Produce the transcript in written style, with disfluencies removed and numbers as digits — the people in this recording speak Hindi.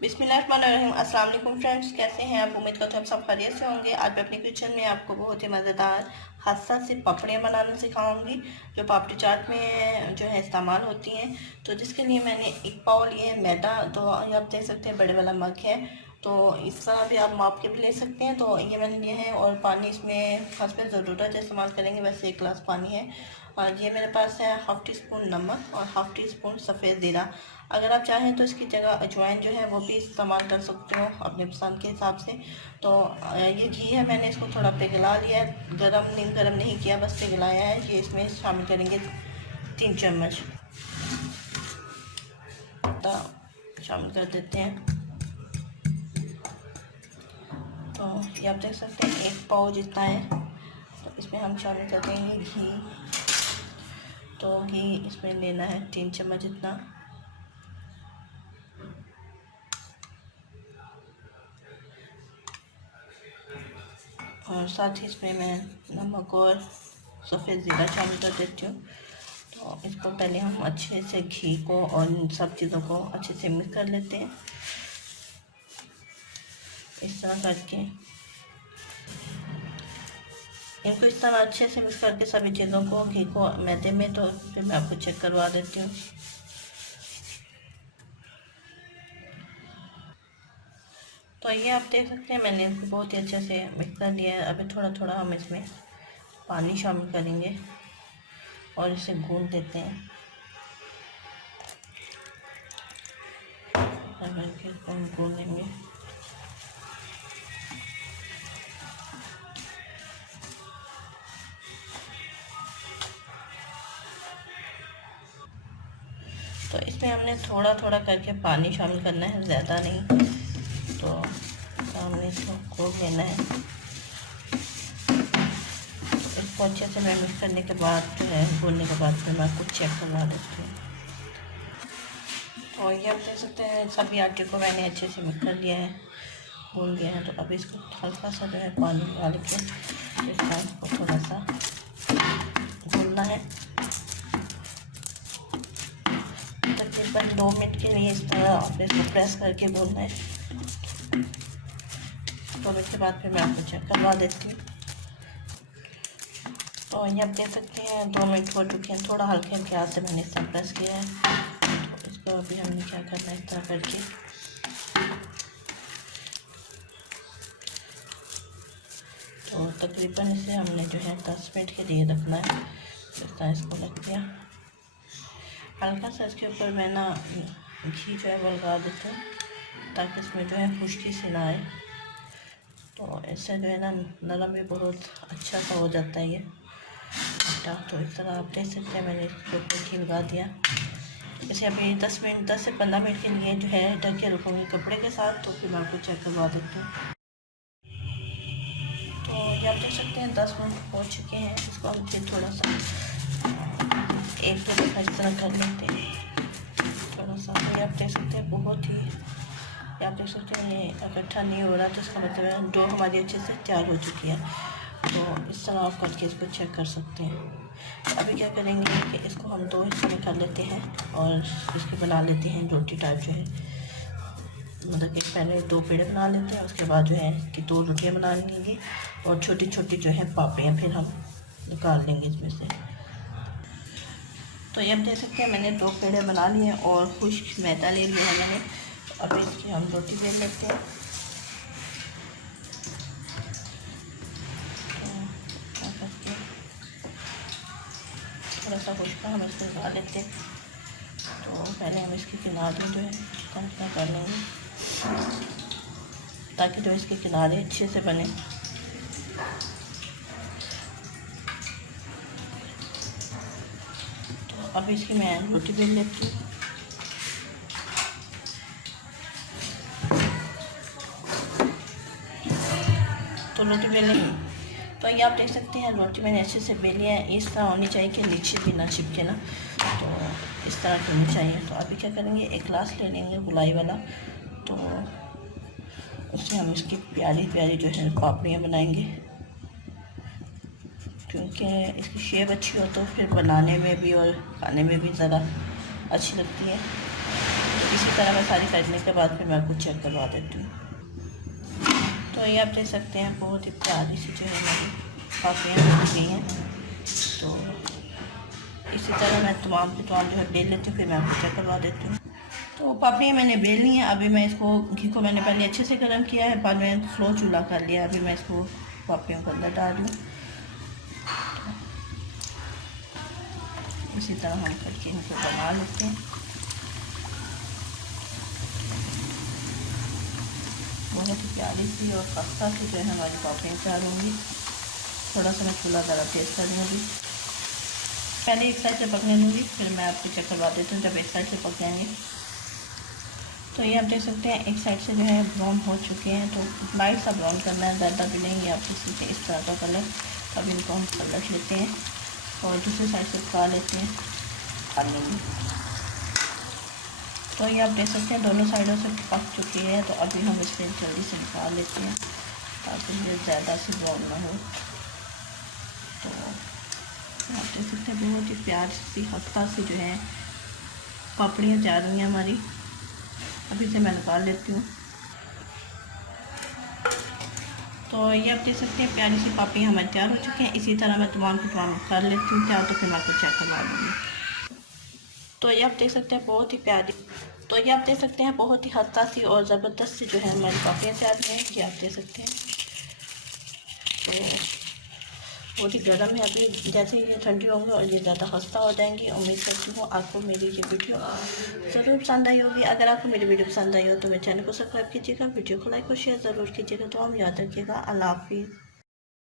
बिस्मिल्लाहिर्रहमानिर्रहीम। अस्सलाम वालेकुम फ्रेंड्स, कैसे हैं आप? उम्मीद करते हैं हम सब खैरियत से होंगे। आज मैं अपने किचन में आपको बहुत ही मज़ेदार हादसा से पापड़ियाँ बनाना सिखाऊंगी, जो पापड़ी चाट में जो है इस्तेमाल होती हैं। तो जिसके लिए मैंने एक पाव लिए है मैदा। तो ये आप देख सकते हैं बड़े वाला मग है, तो इस तरह भी आप माप के भी ले सकते हैं। तो ये मैंने लिए हैं, और पानी इसमें हस्ब ज़रूरत है इस्तेमाल करेंगे, वैसे 1 गिलास पानी है। और ये मेरे पास है हाफ़ टी स्पून नमक और हाफ़ टी स्पून सफ़ेद ज़ीरा। अगर आप चाहें तो इसकी जगह अजवाइन जो है वो भी इस्तेमाल कर सकते हो अपने पसंद के हिसाब से। तो ये घी है, मैंने इसको थोड़ा पिघला लिया है, गरम नहीं किया, बस पिघलाया है। ये इसमें शामिल करेंगे 3 चम्मच शामिल कर देते हैं। तो ये आप देख सकते हैं 1 पाव जितना है। तो इसमें हम शामिल कर देंगे घी। तो घी इसमें लेना है 3 चम्मच जितना। और साथ ही इसमें मैं नमक और सफ़ेद ज़ीरा शामिल कर देती हूँ। तो इसको पहले हम अच्छे से घी को और इन सब चीज़ों को अच्छे से मिक्स कर लेते हैं, इस तरह करके। इनको इस तरह अच्छे से मिक्स करके सभी चीज़ों को, घी को मैदे में, तो फिर मैं आपको चेक करवा देती हूँ। तो ये आप देख सकते हैं मैंने इसको बहुत ही अच्छे से मिक्स कर लिया है। अभी थोड़ा थोड़ा हम इसमें पानी शामिल करेंगे और इसे गूंद देते हैं। गूंद लेंगे। तो इसमें हमने थोड़ा थोड़ा करके पानी शामिल करना है, ज़्यादा नहीं। तो हमने इसको गूंद लेना है। तो इसको अच्छे से मैं मिक्स करने के बाद जो है, गूंदने के बाद फिर मैं आपको चेक करवा देती हूँ। और ये आप देख सकते हैं सभी आटे को मैंने अच्छे से मिक्स कर लिया है, गूंद लिया है। तो अब इसको हल्का सा जो है पानी डाल के इसको थोड़ा सा गूंदना है। तकरीबन 2 मिनट के लिए इस तरह आपने इसको प्रेस करके गूंदना है। 2 मिनट के बाद फिर मैं आपको चेक करवा देती हूँ। तो ये आप देख सकते हैं 2 मिनट हो चुके हैं। थोड़ा हल्के हल्के हाथ से मैंने इस तरह प्रेस किया है। तो इसको अभी हमने क्या करना है, इस तरह करके तो तकरीबन इसे हमने जो है 10 मिनट के लिए रखना है। इस तरह इसको रख दिया। हल्का सा इसके ऊपर मैं ना घी जो है वो लगा देती हूँ, ताकि इसमें जो है खुश्की सी ना आए। तो इससे जो है ना नरम भी बहुत अच्छा सा हो जाता है ये आटा। तो इस तरह आप देख सकते हैं मैंने इसके ऊपर घी लगा दिया। इसे अभी 10 से 15 मिनट के लिए जो है ढक के रखूँगी कपड़े के साथ। तो फिर मैं आपको चेक करवा देती हूँ। तो ये आप देख सकते हैं 10 मिनट हो चुके हैं। इसको हम फिर थोड़ा सा एक दो दफ़ा इस तरह कर लेते हैं थोड़ा सा। ये आप देख सकते हैं बहुत ही, ये आप देख सकते हैं ये इकट्ठा नहीं हो रहा, तो इसका मतलब है डो हमारी अच्छे से तैयार हो चुकी है। तो इस तरह आप करके इसको चेक कर सकते हैं। तो अभी क्या करेंगे कि इसको हम 2 हिस्सों में कर लेते हैं और इसके बना लेते हैं रोटी टाइप जो है। मतलब कि पहले 2 पेड़े बना लेते हैं, उसके बाद जो है कि 2 रोटियाँ बना लेंगे और छोटी छोटी जो है पापड़ियाँ फिर हम निकाल लेंगे इसमें से। तो ये आप देख सकते हैं मैंने 2 पेड़े बना लिए हैं और खुश्क मैदा ले लिया है मैंने। अब इसकी हम रोटी बेल लेते हैं। तो थोड़ा सा खुश्का हम इसको लगा लेते हैं। तो पहले हम इसके किनारे जो है इतना कर लेंगे, ताकि जो इसके किनारे अच्छे से बने। तो अब इसकी मैं रोटी बेल लेती हूँ। तो रोटी बेलने, तो ये आप देख सकते हैं रोटी मैंने अच्छे से बेली है। इस तरह होनी चाहिए कि नीचे भी ना चिपके ना, तो इस तरह होनी चाहिए। तो अभी क्या करेंगे, एक ग्लास ले लेंगे गुलाई वाला। तो उससे हम इसकी प्यारी प्यारी जो है पापड़ियाँ बनाएंगे, क्योंकि इसकी शेप अच्छी हो तो फिर बनाने में भी और खाने में भी ज़रा अच्छी लगती है। तो इसी तरह मैं सारी करने के बाद फिर मैं आपको चेक करवा देती हूँ। तो ये आप देख सकते हैं बहुत ही प्यारी सी जो है मेरी पापड़ियाँ बन गई हैं। तो इसी तरह मैं तमाम जो है बेल लेती हूँ, फिर मैं आपको चेक करवा देती हूँ। तो पापड़ियाँ मैंने बेल ली हैं। अभी मैं इसको घी को मैंने पहले अच्छे से गर्म किया है, बाद में स्लो चूल्हा कर लिया। अभी मैं इसको पापड़ियों को अंदर डाल दूँ। इसी तरह हम करके इनको बना लेते हैं। बहुत ही प्यारी सी और खस्ता सी जो है हमारी पापड़ियाँ तैयार होंगी। थोड़ा सा मैं चूल्हा ज़रा तेज़ कर दूँगी। पहले एक साइड से पकने दूँगी, फिर मैं आपको चेक करवा देती हूँ जब एक साइड से पक जाएंगे। तो ये आप देख सकते हैं एक साइड से जो है ब्राउन हो चुके हैं। तो लाइट सा ब्राउन करना है, ज़्यादा भी लेंगे आप किसी से इस तरह का कलर। अब इनको हम पलट लेते हैं और दूसरी साइड से पका लेते हैं, लेंगे। तो ये आप देख सकते हैं दोनों साइडों से पक चुकी है। तो अभी हम इसे जल्दी से निकाल लेते हैं ताकि ये ज़्यादा से ब्राउन ना हो। तो आप देख सकते हैं बहुत ही प्यारी सी खस्ता सी जो है पापड़ियाँ तैयार हुई हैं हमारी। अभी से मैं निकाल लेती हूँ। तो ये आप देख सकते हैं प्यारी सी पापड़ियाँ हमारी तैयार हो चुकी हैं। इसी तरह मैं तमाम कर लेती हूँ तैयार, तो फिर मैं आपको चेक करवा दूँगी। तो ये आप देख सकते हैं बहुत ही प्यारी, तो ये आप देख सकते हैं बहुत ही खस्ता सी और ज़बरदस्त सी जो है हमारी पापड़ियाँ तैयार हुई हैं। ये आप देख सकते हैं तो बहुत ही गर्म है। अभी जैसे ये ठंडी होंगी और ये ज़्यादा खस्ता हो जाएंगी। उम्मीद करती हूँ आपको मेरी ये वीडियो ज़रूर पसंद आई होगी। अगर आपको मेरी वीडियो पसंद आई हो तो मेरे चैनल को सब्सक्राइब कीजिएगा, वीडियो को लाइक और शेयर ज़रूर कीजिएगा। तो हम याद रखिएगा। अल्लाह हाफिज़।